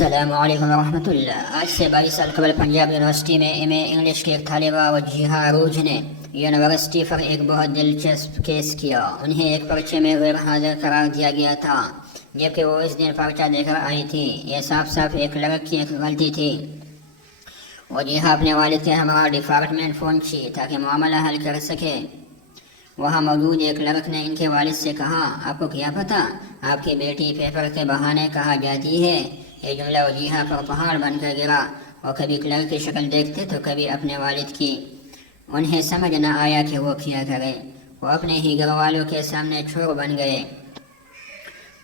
السلام علیکم ورحمۃ اللہ۔ آج سے 22 سال قبل پنجاب یونیورسٹی میں ایم اے انگلش کی ایک طالبہ وجیہہ عروج نے یونیورسٹی پر ایک بہت دلچسپ کیس کیا۔ انہیں ایک پرچے میں غیر حاضر قرار دیا گیا تھا جبکہ وہ اس دن پرچہ دے کر آئی تھی۔ یہ صاف ایک کلرک کی ایک غلطی تھی۔ وجیہہ اپنے والد کے ہمراہ ڈپارٹمنٹ پہنچی تاکہ معاملہ حل کر سکے۔ وہاں موجود ایک کلرک نے ان کے والد سے کہا، آپ کو کیا پتہ آپ کی بیٹی پیپر کے بہانے کہا جاتی ہے؟ یہ جملہ وجیہہ پر پہاڑ بن کر گرا۔ وہ کبھی کلرک کی شکل دیکھتے تو کبھی اپنے والد کی۔ انہیں سمجھ نہ آیا کہ وہ کیا کرے۔ وہ اپنے ہی گھر والوں کے سامنے چور بن گئے۔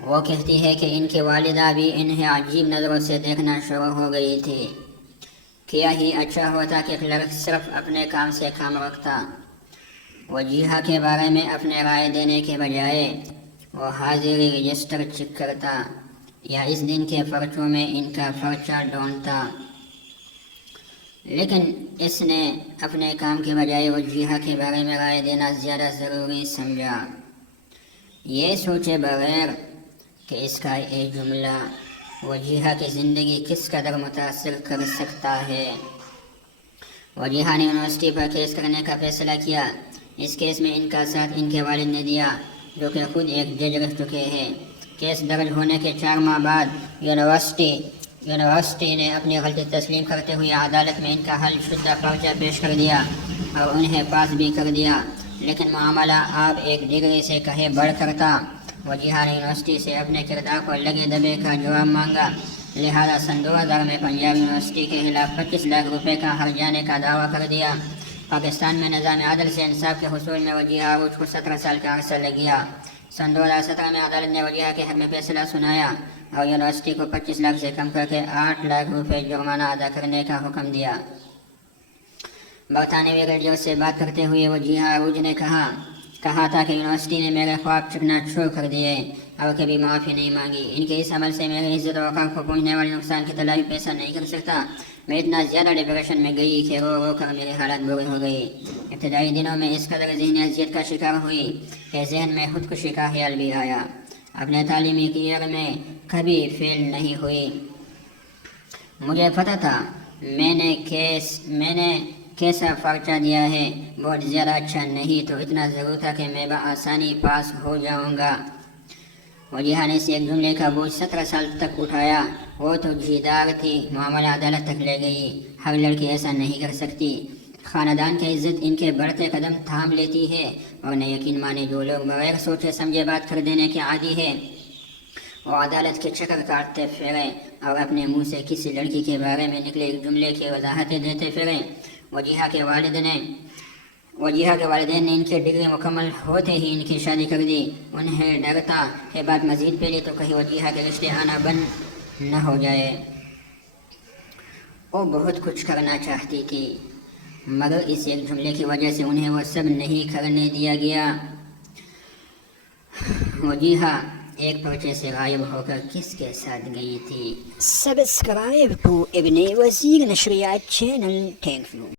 وہ کہتی ہے کہ ان کی والدہ بھی انہیں عجیب نظروں سے دیکھنا شروع ہو گئی تھی۔ کیا ہی اچھا ہوتا کہ کلرک صرف اپنے کام سے کام رکھتا۔ وجیہہ کے بارے میں اپنے رائے دینے کے بجائے وہ حاضری رجسٹر چیک کرتا یا اس دن کے پرچوں میں ان کا پرچہ ڈھونڈتا، لیکن اس نے اپنے کام کے بجائے وجیہہ کے بارے میں رائے دینا زیادہ ضروری سمجھا، یہ سوچے بغیر کہ اس کا یہ جملہ وجیہہ کی زندگی کس قدر متاثر کر سکتا ہے۔ وجیہہ نے یونیورسٹی پر کیس کرنے کا فیصلہ کیا۔ اس کیس میں ان کا ساتھ ان کے والد نے دیا، جو کہ خود ایک جج رہ چکے ہیں۔ کیس درج ہونے کے 4 ماہ بعد یونیورسٹی نے اپنی غلطی تسلیم کرتے ہوئے عدالت میں ان کا حل شدہ پرچہ پیش کر دیا اور انہیں پاس بھی کر دیا، لیکن معاملہ اب ایک ڈگری سے کہیں بڑھ کر تھا۔ وجیہہ نے یونیورسٹی سے اپنے کردار پر لگے دبے کا جواب مانگا، لہذا سن 2000 میں پنجاب یونیورسٹی کے خلاف 25 لاکھ روپے کا ہرجانے کا دعویٰ کر دیا۔ پاکستان میں نظام عدل سے انصاف کے حصول میں وجیہہ عروج کو 17 سال کا عرصہ لگ گیا۔ سن 2017 میں عدالت نے وجیہہ کے حق میں فیصلہ سنایا اور یونیورسٹی کو 25 لاکھ سے کم کر کے 8 لاکھ روپے جرمانہ ادا کرنے کا حکم دیا۔ برطانوی ریڈیو سے بات کرتے ہوئے وجیہہ عروج نے کہا تھا کہ یونیورسٹی نے میرے خواب چکنا چور کر دیے اور کبھی معافی نہیں مانگی۔ ان کے اس عمل سے میری عزت و وقار کو پہنچنے والے نقصان کی تلافی پیسہ نہیں کر سکتا۔ میں اتنا زیادہ ڈپریشن میں گئی کہ رو کر میری حالت بری ہو گئی۔ ابتدائی دنوں میں اس قدر ذہنی اذیت کا شکار ہوئی کہ ذہن میں خودکشی کا خیال بھی آیا۔ اپنے تعلیمی کیریئر میں کبھی فیل نہیں ہوئی۔ مجھے پتہ تھا میں نے کیسا پرچہ دیا ہے، بہت زیادہ اچھا نہیں، تو اتنا ضرور تھا کہ میں بآسانی پاس ہو جاؤں گا۔ وجیہہ نے اس ایک جملے کا بوجھ 17 سال تک اٹھایا۔ وہ تو جھیدار تھی، معاملہ عدالت تک لے گئی۔ ہر لڑکی ایسا نہیں کر سکتی۔ خاندان کی عزت ان کے بڑھتے قدم تھام لیتی ہے، اور نہ یقین مانے جو لوگ بغیر سوچے سمجھے بات کر دینے کے عادی ہے، وہ عدالت کے چکر کاٹتے پھریں اور اپنے منہ سے کسی لڑکی کے بارے میں نکلے ایک جملے کی وضاحتیں دیتے پھریں۔ وجیہہ کے والدین نے ان کی ڈگری مکمل ہوتے ہی ان کی شادی کر دی۔ انہیں ڈر تھا کہ بات مزید پھیلی تو کہیں وجیہہ کے رشتے آنا بند نہ ہو جائے۔ وہ بہت کچھ کرنا چاہتی تھی، مگر اس ایک جملے کی وجہ سے انہیں وہ سب نہیں کرنے دیا گیا۔ وجیہہ ایک پرچے سے غائب ہو کر کس کے ساتھ گئی تھی؟ سبسکرائب ٹو ابن وزیر نشریات چینل۔ Thank you.